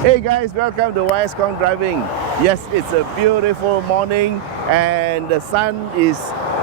Hey guys, welcome to YSCom Driving. Yes, it's a beautiful morning and the sun is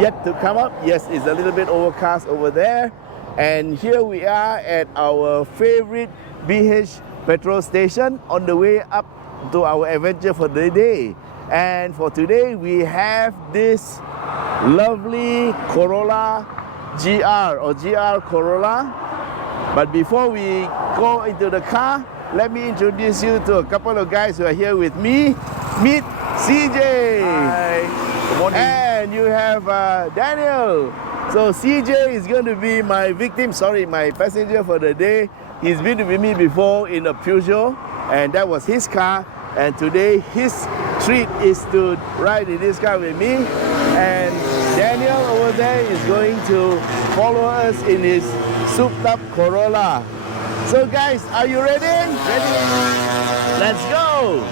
yet to come up. Yes, it's a little bit overcast over there. And here we are at our favorite BH petrol station on the way up to our adventure for the day. And for today, we have this lovely Corolla GR or GR Corolla. But before we go into the car, let me introduce you to a couple of guys who are here with me. Meet SzeJay. Hi. Good morning. And you have Daniel. So SzeJay is going to be my my passenger for the day. He's been with me before in a Peugeot, and that was his car. And today his treat is to ride in this car with me. And Daniel over there is going to follow us in his souped up Corolla. So guys, are you ready? Ready? Let's go!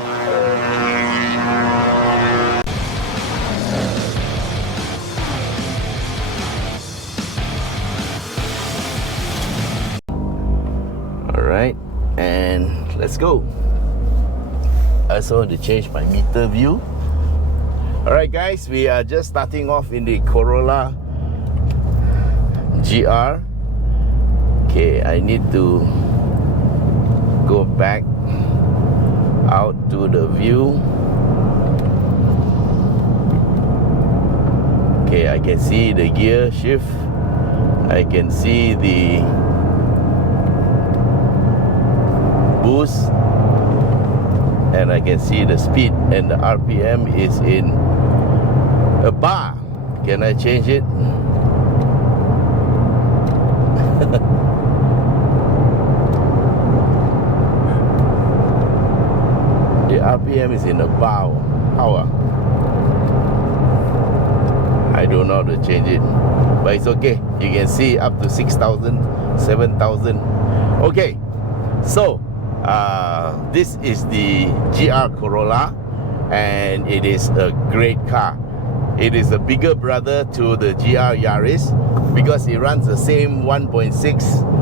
Alright, and let's go. I also want to change my meter view. Alright guys, we are just starting off in the Corolla GR. Okay, I need to go back out to the view. Okay, I can see the gear shift. I can see the boost, and I can see the speed, and the RPM is in a bar. Can I change it? The RPM is in a bar. How? I don't know how to change it, but it's okay. You can see up to 6,000, 7,000. Okay, so this is the GR Corolla, and it is a great car. It is a bigger brother to the GR Yaris because it runs the same 1.6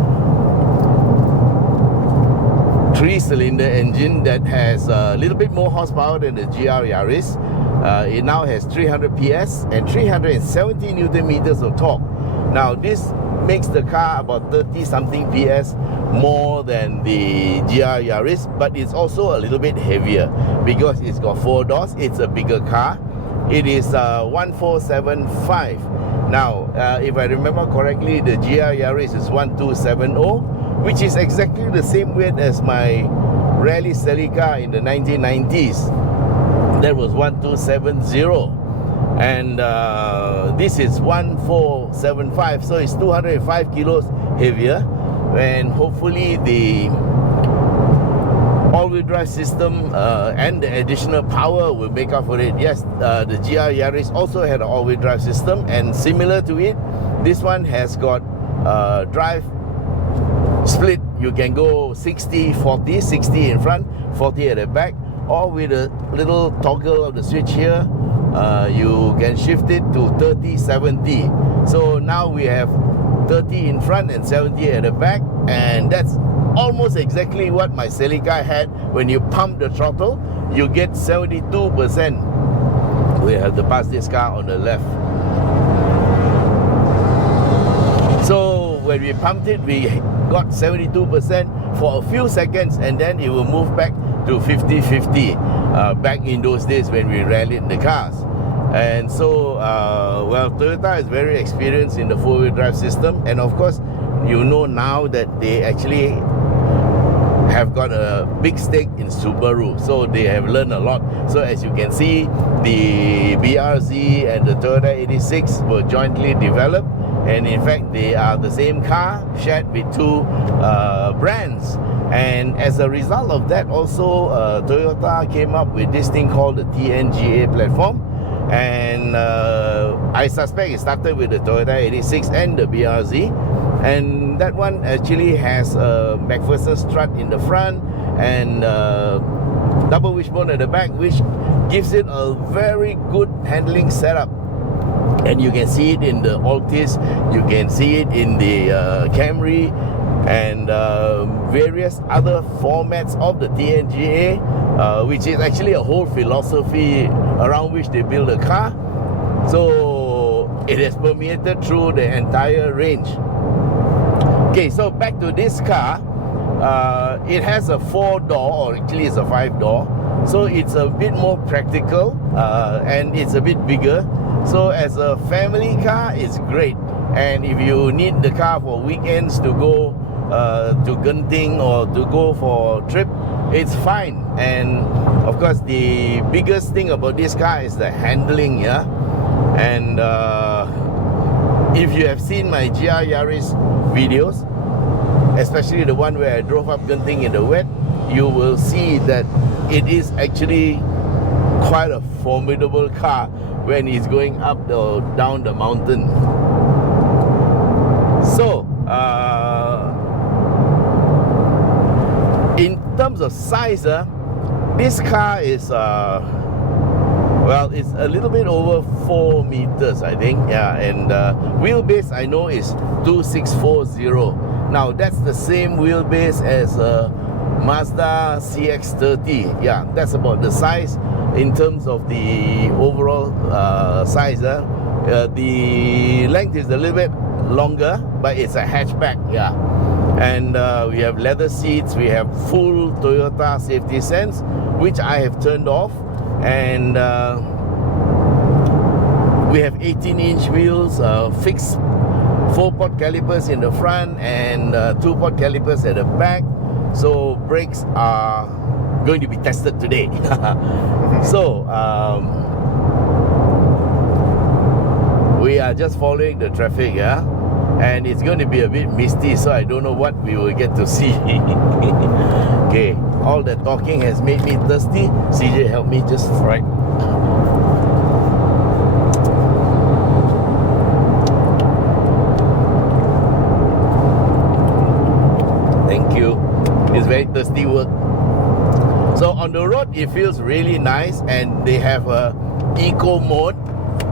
3-cylinder engine that has a little bit more horsepower than the GR Yaris. It now has 300 PS and 370 Newton meters of torque. Now this makes the car about 30 something PS more than the GR Yaris, but it's also a little bit heavier because it's got 4 doors. It's a bigger car. It is 1475. Now if I remember correctly, the GR Yaris is 1270, which is exactly the same weight as my rally Celica in the 1990s. That was 1270, and this is 1475, so it's 205 kilos heavier, and hopefully the all-wheel drive system and the additional power will make up for it. Yes, the GR Yaris also had an all-wheel drive system, and similar to it, this one has got drive split. You can go 60-40, 60 in front, 40 at the back, or with a little toggle of the switch here, you can shift it to 30-70. So now we have 30 in front and 70 at the back, and that's almost exactly what my Celica had. When you pump the throttle, you get 72%. We have to pass this car on the left. So when we pumped it, we got 72% for a few seconds, and then it will move back to 50-50 back in those days when we rallied the cars. And so well, Toyota is very experienced in the four-wheel drive system, and of course you know now that they actually have got a big stake in Subaru, so they have learned a lot. So as you can see, the BRZ and the Toyota 86 were jointly developed, and in fact they are the same car shared with two brands. And as a result of that, also Toyota came up with this thing called the TNGA platform, and I suspect it started with the Toyota 86 and the BRZ, and that one actually has a McPherson strut in the front and double wishbone at the back, which gives it a very good handling setup. And you can see it in the Altis, you can see it in the Camry. and various other formats of the TNGA, which is actually a whole philosophy around which they build a car. So it has permeated through the entire range. Okay, so back to this car. It has a 4-door, or actually it's a 5-door. So it's a bit more practical, and it's a bit bigger. So as a family car, it's great. And if you need the car for weekends to go to Gentinger or to go for a trip, it's fine. And of course, the biggest thing about this car is the handling, yeah. And if you have seen my GR Yaris videos, especially the one where I drove up Gentinger in the wet, you will see that it is actually quite a formidable car when it's going up or down the mountain. So, in terms of size, this car is, well, it's a little bit over 4 meters, I think. Yeah, and wheelbase I know is 2640. Now, that's the same wheelbase as a Mazda CX-30. Yeah, that's about the size in terms of the overall size. The length is a little bit longer, but it's a hatchback. Yeah, and we have leather seats. We have full Toyota safety sense, which I have turned off, and we have 18-inch wheels, fixed 4-pot calipers in the front and 2-pot calipers at the back. So brakes are going to be tested today. So we are just following the traffic, yeah, and it's going to be a bit misty, so I don't know what we will get to see. Okay, all the talking has made me thirsty. SzeJay, help me just right. Thank you. It's very thirsty work. So on the road, it feels really nice, and they have a eco mode.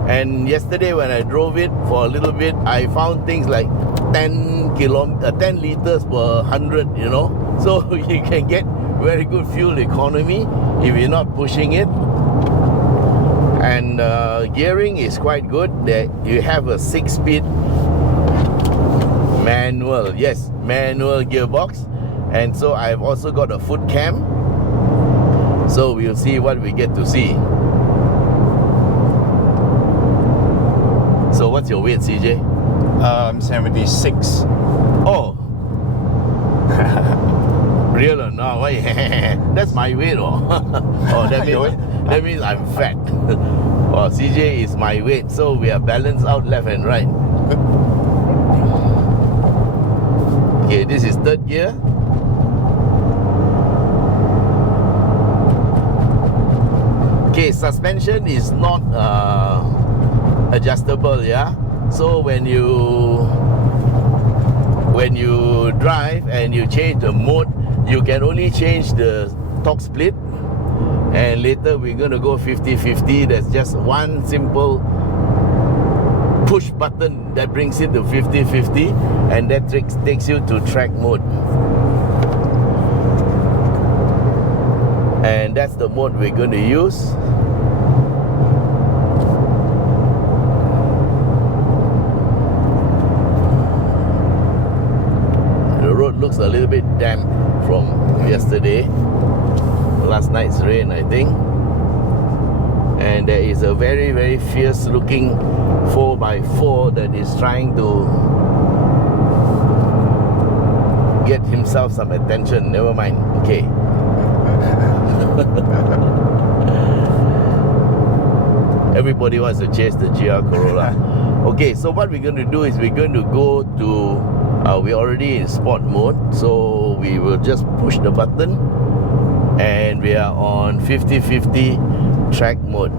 And yesterday when I drove it for a little bit, I found things like 10 liters per 100, you know. So you can get very good fuel economy if you're not pushing it. And gearing is quite good. That you have a 6-speed manual, yes, manual gearbox. And so I've also got a foot cam. So we'll see what we get to see. So what's your weight, SzeJay? 76. Oh. Real or not? Why? That's my weight, oh. Oh, that means I'm fat. Well, SzeJay is my weight, so we are balanced out left and right. Okay, this is 3rd gear. Okay, suspension is not adjustable, yeah. So when you drive and you change the mode, you can only change the torque split. And later we're gonna go 50-50. That's just one simple push button that brings it to 50-50, and that takes you to track mode. And that's the mode we're going to use. The road looks a little bit damp from yesterday, last night's rain, I think. And there is a very, very fierce looking 4x4 that is trying to get himself some attention. Never mind. Okay. Everybody wants to chase the GR Corolla. Okay, so what we're going to do is we're going to go to we're already in sport mode, so we will just push the button and we are on 50-50 track mode.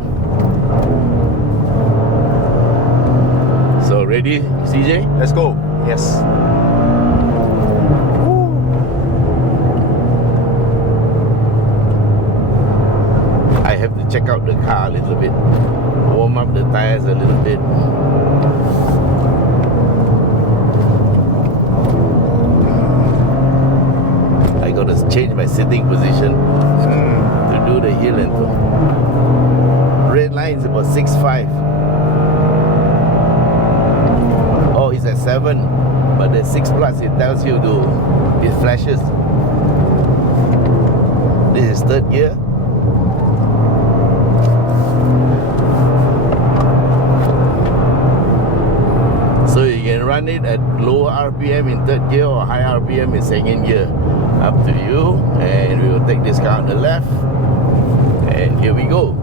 So ready, SzeJay? Let's go. Yes. I have to check out the car a little bit, warm up the tires a little bit. change my sitting position to do the hill and to. Red line is about 6.5. Oh, it's at 7, but the 6 plus it tells you to, it flashes. This is third gear. So you can run it at lower RPM in third gear or high RPM in second gear. Up to you. And we will take this car on the left. And here we go.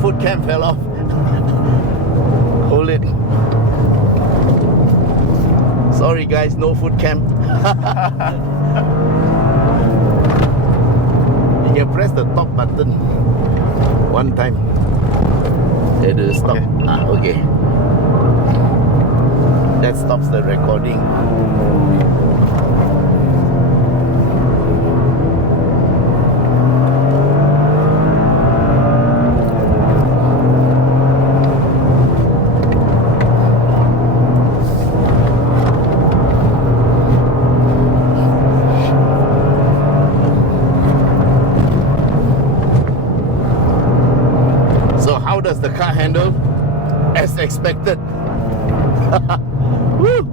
Foot cam fell off. Hold it. Sorry guys, no foot cam. You can press the top button one time. It will stop. Okay. That stops the recording. How does the car handle? As expected. Woo!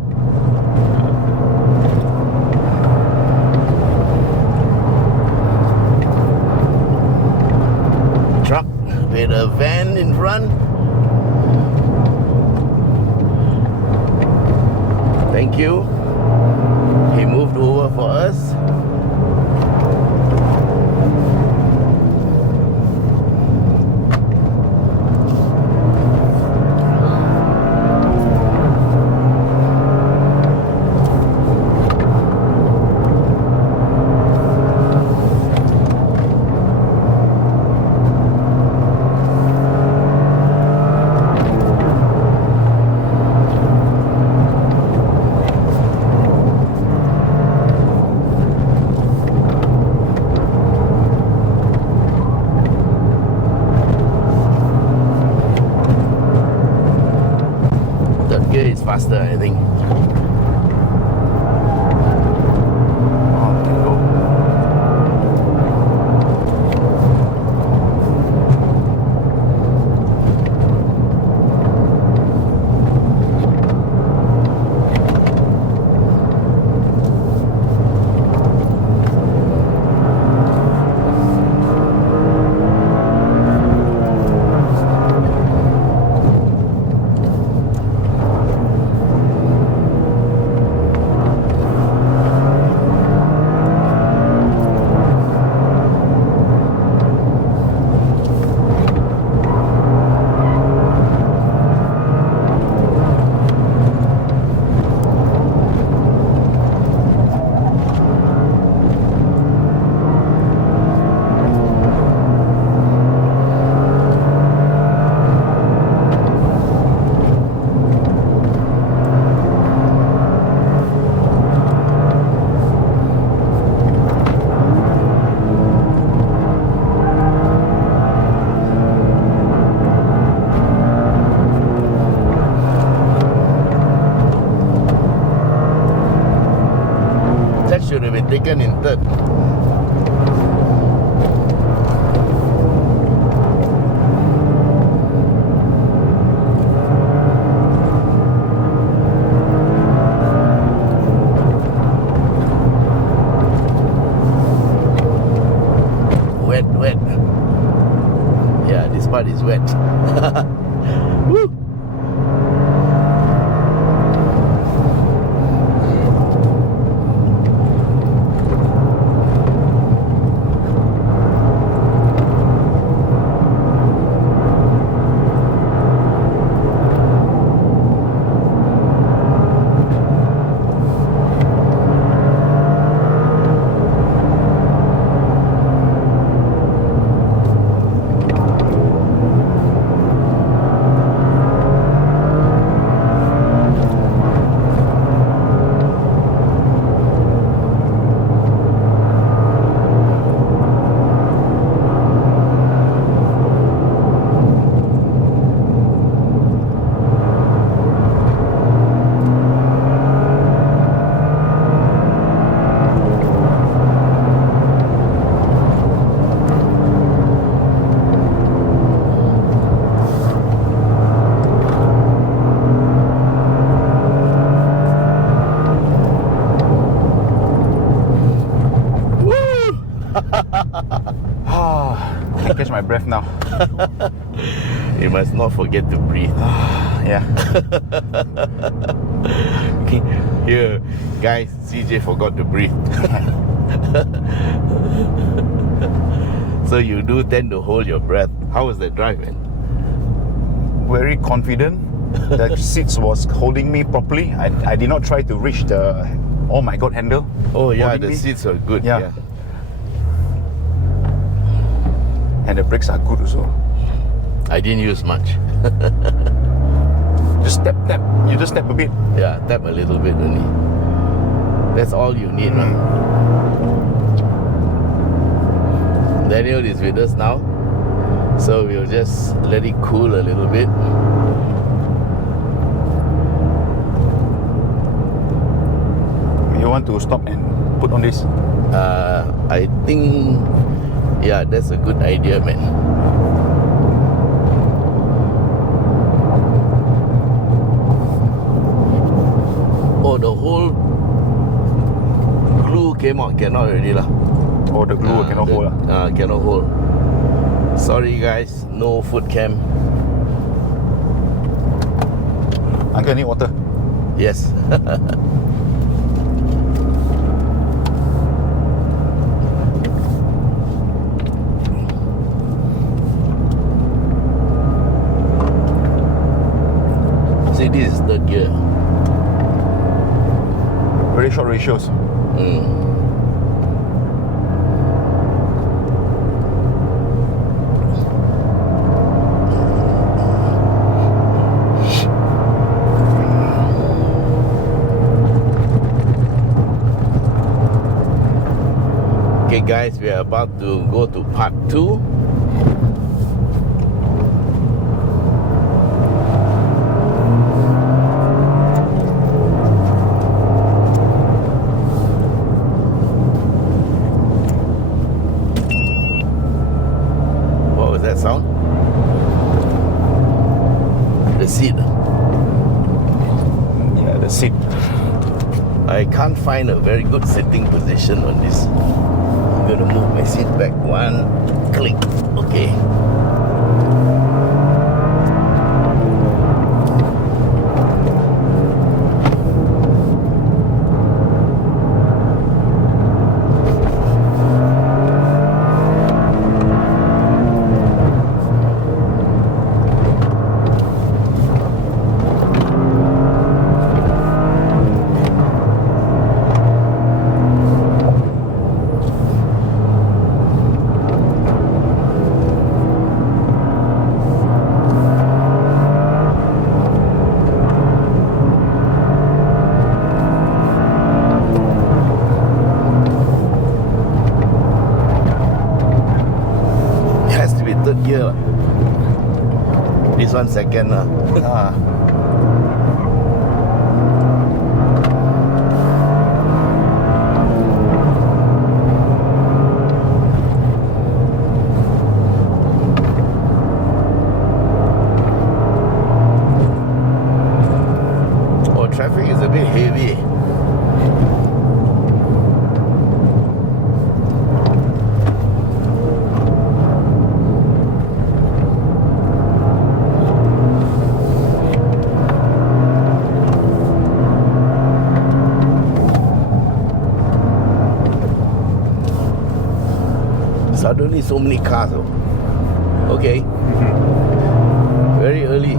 Truck with a van in front. Thank you. He moved over for us. Gear is faster, I think. Should have been taken in third. Wet. Yeah, this part is wet. Woo! my breath now. You must not forget to breathe. Yeah. Okay, here, guys, SzeJay forgot to breathe. So you do tend to hold your breath. How was the drive, man? Very confident. The seats was holding me properly. I did not try to reach the, oh my god, handle. Oh yeah, holding the me. seats are good. Yeah. And the brakes are good also. I didn't use much. Just tap. You just tap a bit. Yeah, tap a little bit only. That's all you need, right? Daniel is with us now, so we'll just let it cool a little bit. You want to stop and put on this? I think, yeah, that's a good idea, man. Oh, the whole glue came out. Cannot already lah. Or the glue cannot hold. Cannot hold. Sorry guys, no foot cam. Uncle, need water? Yes. See, this is third gear. Very short ratios. Okay guys, we are about to go to part 2. What was that sound? The seat. Yeah, the seat. I can't find a very good sitting position on this. I'm gonna move my seat back one click. Okay. Third gear. This one second. Oh, traffic is a bit heavy. Suddenly so many cars. Okay. Very early.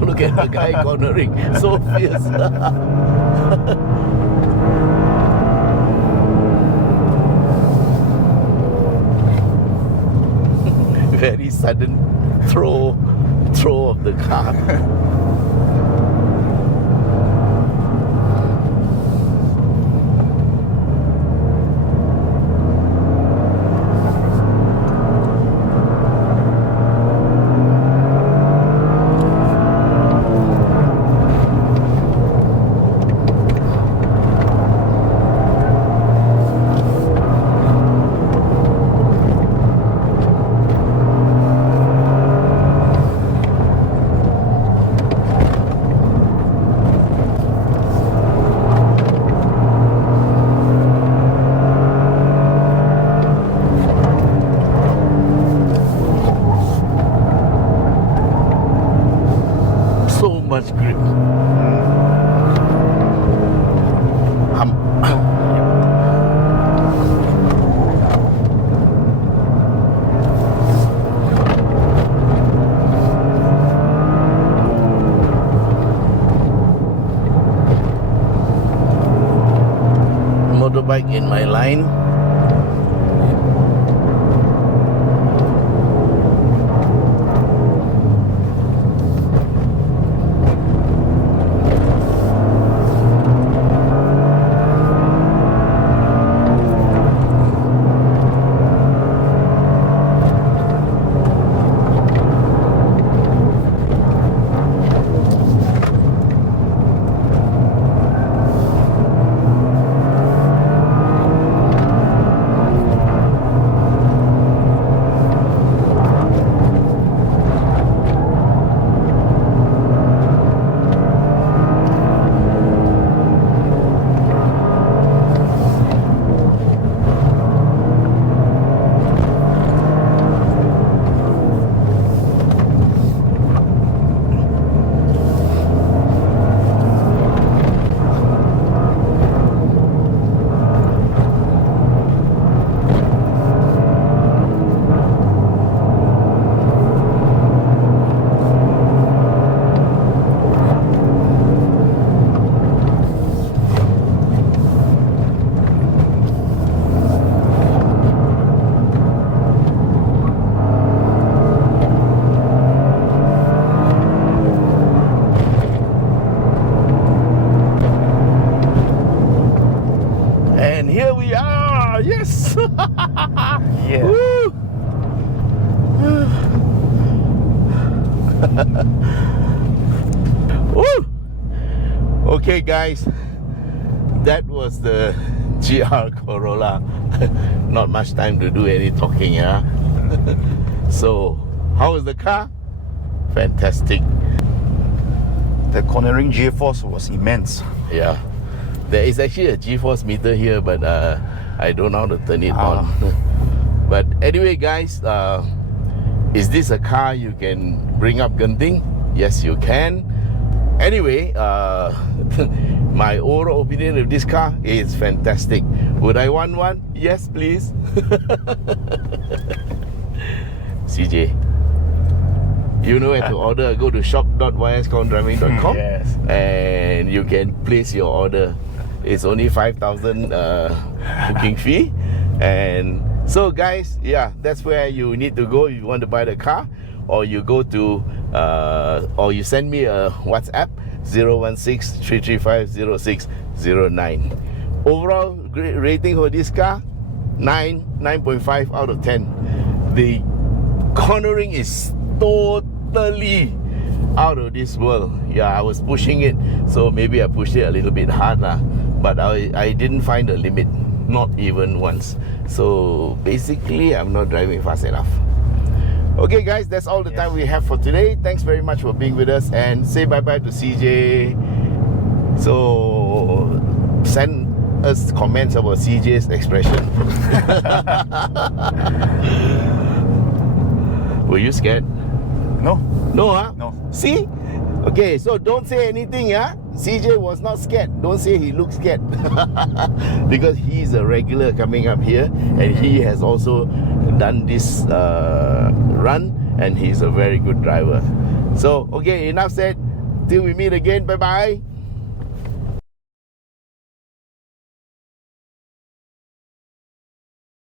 Look at the guy cornering, so fierce. Very sudden throw of the car. bike in my line. Here we are, yes. Yeah. Woo. Woo. Okay, guys, that was the GR Corolla. Not much time to do any talking, yeah. So, how was the car? Fantastic. The cornering G-force was immense. Yeah. There is actually a G-force meter here, but I don't know how to turn it on. But anyway, guys, is this a car you can bring up Genting? Yes, you can. Anyway, my overall opinion of this car is fantastic. Would I want one? Yes, please. SzeJay, you know where to order. Go to shop.yscondriving.com. Yes. And you can place your order. It's only 5,000 booking fee. And so, guys, yeah, that's where you need to go if you want to buy the car. Or you go to or you send me a WhatsApp 016-335-0609. Overall rating for this car, 9.5 out of 10. The cornering is totally out of this world. Yeah, I was pushing it, so maybe I pushed it a little bit hard lah. But I didn't find a limit, not even once. So basically, I'm not driving fast enough. Okay, guys, that's all the time we have for today. Thanks very much for being with us, and say bye-bye to SzeJay. So send us comments about SzeJay's expression. Were you scared? No. No, huh? No. See? Okay, so don't say anything, yeah? SzeJay was not scared. Don't say he looks scared. Because he's a regular coming up here, and he has also done this run, and he's a very good driver. So, okay, enough said. Till we meet again. Bye-bye.